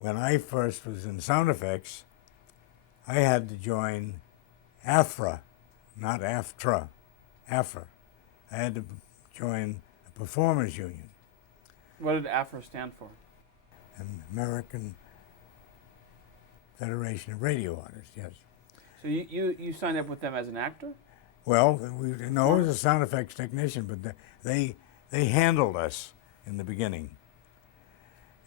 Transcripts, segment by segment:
When I first was in sound effects, I had to join AFRA, not AFTRA, AFRA. I had to join a performers union, What did AFRA stand for? American Federation of Radio Artists, yes. So you signed up with them as an actor? Well, no, I was a sound effects technician, but they handled us in the beginning,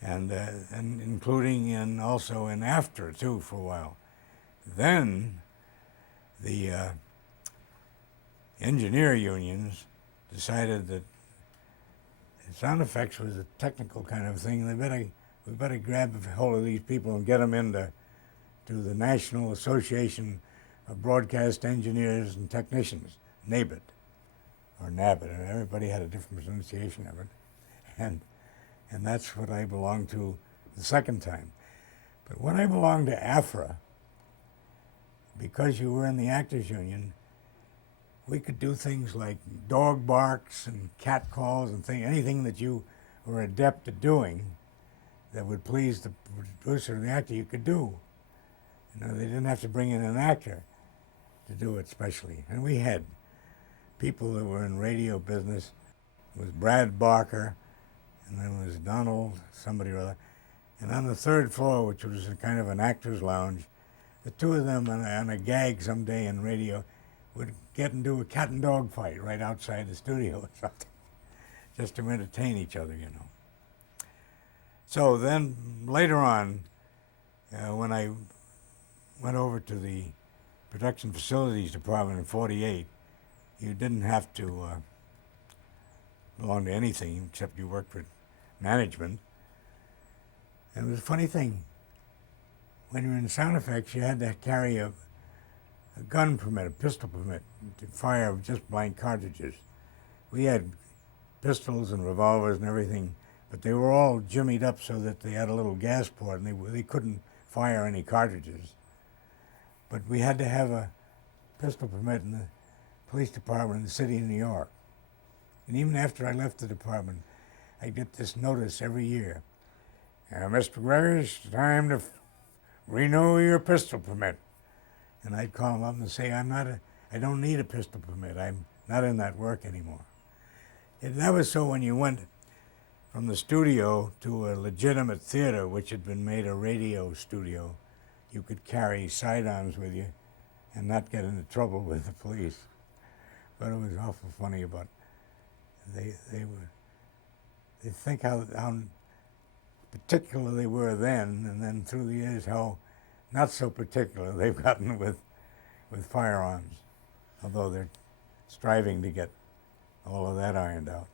and including in also in after too for a while. Then the engineer unions decided that sound effects was a technical kind of thing. We better grab a hold of these people and get them into the National Association of Broadcast Engineers and Technicians, NABIT, or NABIT. Everybody had a different pronunciation of it, and that's what I belonged to the second time. But when I belonged to AFRA, because you were in the Actors Union, we could do things like dog barks and cat calls and anything that you were adept at doing that would please the producer and the actor, you could do. You know, they didn't have to bring in an actor to do it specially. And we had people that were in radio business. It was Brad Barker, and then was Donald, somebody or other. And on the third floor, which was a kind of an actor's lounge, the two of them on a gag someday in radio would get into a cat and dog fight right outside the studio or something, just to entertain each other, you know. So then later on, when I went over to the production facilities department in '48, you didn't have to belong to anything except you worked for management. And it was a funny thing. When you were in sound effects, you had to carry a gun permit, a pistol permit, to fire just blank cartridges. We had pistols and revolvers and everything, but they were all jimmied up so that they had a little gas port, and they couldn't fire any cartridges. But we had to have a pistol permit in the police department in the city of New York. And even after I left the department, I'd get this notice every year. Mr. MacGregory, it's time to renew your pistol permit. And I'd call him up and say, I don't need a pistol permit. I'm not in that work anymore. And that was so when you went from the studio to a legitimate theater, which had been made a radio studio, you could carry sidearms with you and not get into trouble with the police. But it was awful funny about they think how particular they were then, and then through the years how not so particular they've gotten with firearms, although they're striving to get all of that ironed out.